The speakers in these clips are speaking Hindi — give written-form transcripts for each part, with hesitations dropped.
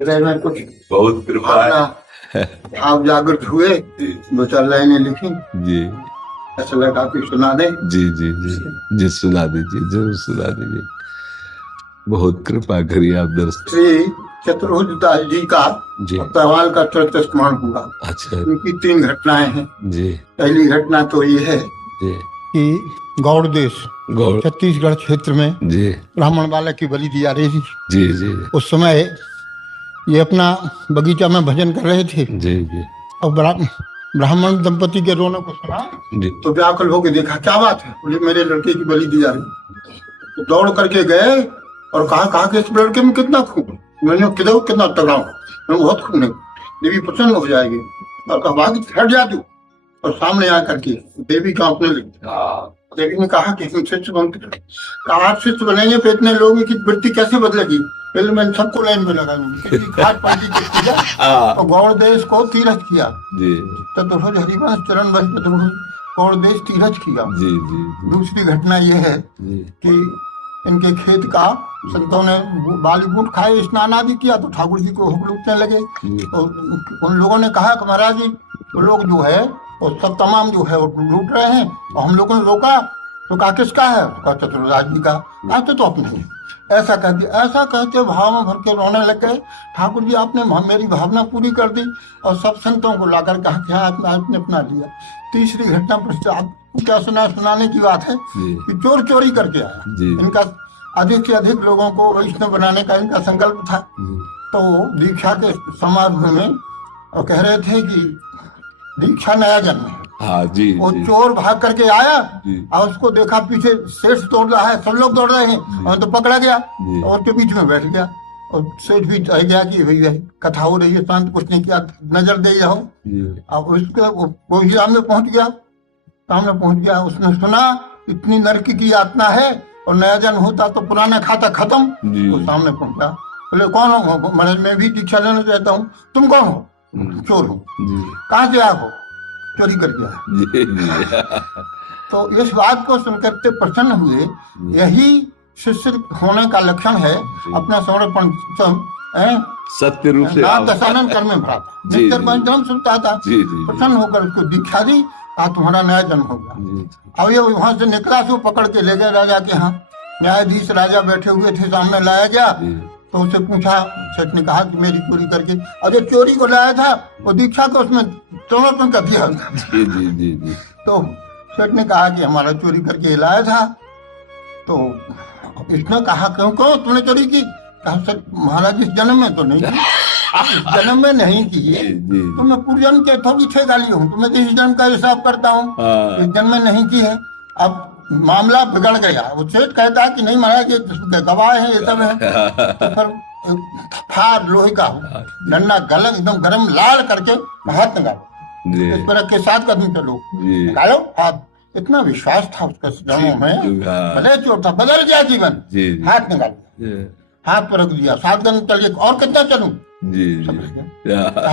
हृदय में कुछ बहुत कृपा भावना है। आप जागृत हुए, दो चार लाइनें लिखी, जी ऐसा लगा कि सुना दे। जी जी जी जी, सुना दीजिए, जरूर सुना दीजिए। बहुत कृपा करिए आप दर्शन। श्री चतुर्भुजदास जी का जी। तवाल का चरित्र स्मरण होगा। अच्छा इनकी 3 घटनाएं हैं। जी पहली घटना तो ये है जी कि गौड़ देश गौड़ छत्तीसगढ़ क्षेत्र में जी ब्राह्मण बालक की बलि दी जा रही थी। जी जी उस समय ये अपना बगीचा में भजन कर रहे थे जी जी और ब्राह्मण दंपति के रोने को सुना जी तो व्याकुल होकर देखा, क्या बात है? बोले मेरे लड़के की बलि दी जा रही। तो दौड़ करके गए और कहा कि इस लड़के में कितना खून? मैंने कितना तगड़ा हूँ, बहुत खून है, देवी प्रसन्न हो जाएगी। और कहा भाग हट जा तू। और सामने आकर के देवी कांपने लगी। देवी ने कहा कि हम शिष्य बनते, कहा आप शिष्य बनेंगे तो इतने लोगों की वृत्ति कैसे बदलेगी? पहले मैंने सबको लाइन में लगा खाट पार्टी की पूजा और गौड़ देश को तीरथ किया। जी चतुर्भुज हरिवंश चरण बस चतुर्भुज गौड़ देश तीरथ किया। जी जी दूसरी घटना यह है जी कि इनके खेत का संतों ने बाली बूट खाए, स्नान आदि किया तो ठाकुर जी को हुक्म उठने लगे। तो उन लोगों ने कहा कि महाराज जी वो लोग जो है वो सब तमाम जो है वो लूट रहे हैं और हम लोगों ने रोका। तो कहा किसका है? कहा चतुर्दास जी का। आज तो अपने ही। ऐसा कह दिया। ऐसा कहते भाव में भर के रोने लग गए। ठाकुर जी आपने मेरी भावना पूरी कर दी और सब संतों को लाकर कहा कि आपने अपना लिया। तीसरी घटना पश्चात क्या सुनाने की बात है कि चोर चोरी करके आया। इनका अधिक से अधिक लोगों को वैष्णव बनाने का इनका संकल्प था। तो दीक्षा के समारोह में और कह रहे थे कि दीक्षा नया जन्म है। हाँ जी वो जी चोर भाग करके आया और उसको देखा पीछे सेठ दौड़ रहा है, सब लोग दौड़ रहे हैं और तो पकड़ा गया और के बीच में बैठ गया। और सेठ भी कह गया कि भैया कथा हो रही है, शांत कुछ नहीं किया, नजर दे जाओ। अब उसके वो भी सामने पहुंच गया। उसने सुना इतनी नरकी की यातना है और नया जन्म होता तो पुराना खाता खत्म। वो सामने पहुंचा, बोले कौन हो? महाराज मैं भी दीक्षा लेना चाहता हूँ। तुम कौन हो? चोर हूँ। कहाँ से आप हो? चोरी कर दिया। तो इस बात को सुनकर के प्रसन्न हुए। यही शिष्य होने का लक्षण है। अपना समर्पण सत्य रूप से दशानन कर्म में भरा था, नित्य पंचम सुनता था। प्रसन्न होकर उसको दीक्षा दी, कहा तुम्हारा नया जन्म होगा। अब ये वहां से निकला तो पकड़ के ले गए राजा के यहाँ। न्यायाधीश राजा बैठे हुए थे, सामने लाया गया। तो उसे पूछा, सेठ ने कहा कि मेरी चोरी करके, अरे चोरी को लाया था वो दीक्षा को उसमें समर्पण कर दिया। तो सेठ ने कहा कि हमारा चोरी करके लाया था। तो इसने कहा क्यों तुमने चोरी की? कहा सर महाराज इस जन्म में तो नहीं की, इस जन्म में नहीं की। तो मैं पूर्व जन्म के थोड़ी छह गाली हूँ, तुम्हें तो इस जन्म का हिसाब करता हूँ, इस जन्म में नहीं की है। अब मामला बिगड़ गया। वो सेठ कहता है कि नहीं महाराज ये गवाह है, ये सब है। तो फिर फार लोहे का डंडा गलम एकदम गरम लाल करके हाथ निकालो, इस पर के 7 कदम चलो, निकालो हाथ। इतना विश्वास था उसका जन्मों में, भले चोर था, बदल गया जीवन। हाथ निकालो, हाथ पर रख दिया, 7 कदम चल गए। और कितना चलूं?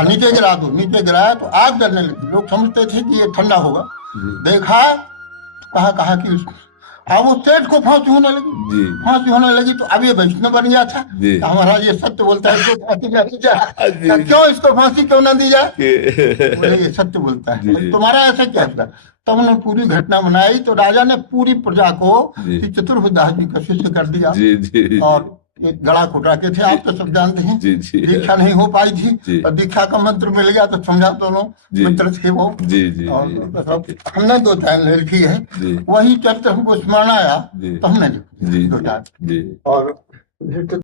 नीचे गिरा दो। नीचे गिराया तो आग जलने लगी। लोग समझते थे कि ये ठंडा होगा। देखा, कहा कि अब उस सेठ को फांसी होने लगी। तो अब ये वैष्णव बन गया था। हमारा ये सत्य बोलता है, इसको फांसी ना दी जाए। क्यों इसको फांसी क्यों ना दी जाए? ये सत्य बोलता है। तुम्हारा ऐसा क्या था? तब उन्होंने पूरी घटना बनाई तो राजा ने पूरी प्रजा को चतुर्भुजदास जी का शिष्य कर दिया। और एक गड़ा कुटरा के थे, आप तो सब जानते हैं। दीक्षा नहीं हो पाई थी और दीक्षा का मंत्र मिल गया तो समझा दोनों मित्र थे वो। और हमने 2 लाइन लिखी है, वही चरित्र हमको स्मरण आया तो हमने लिखी 2 लाइन। और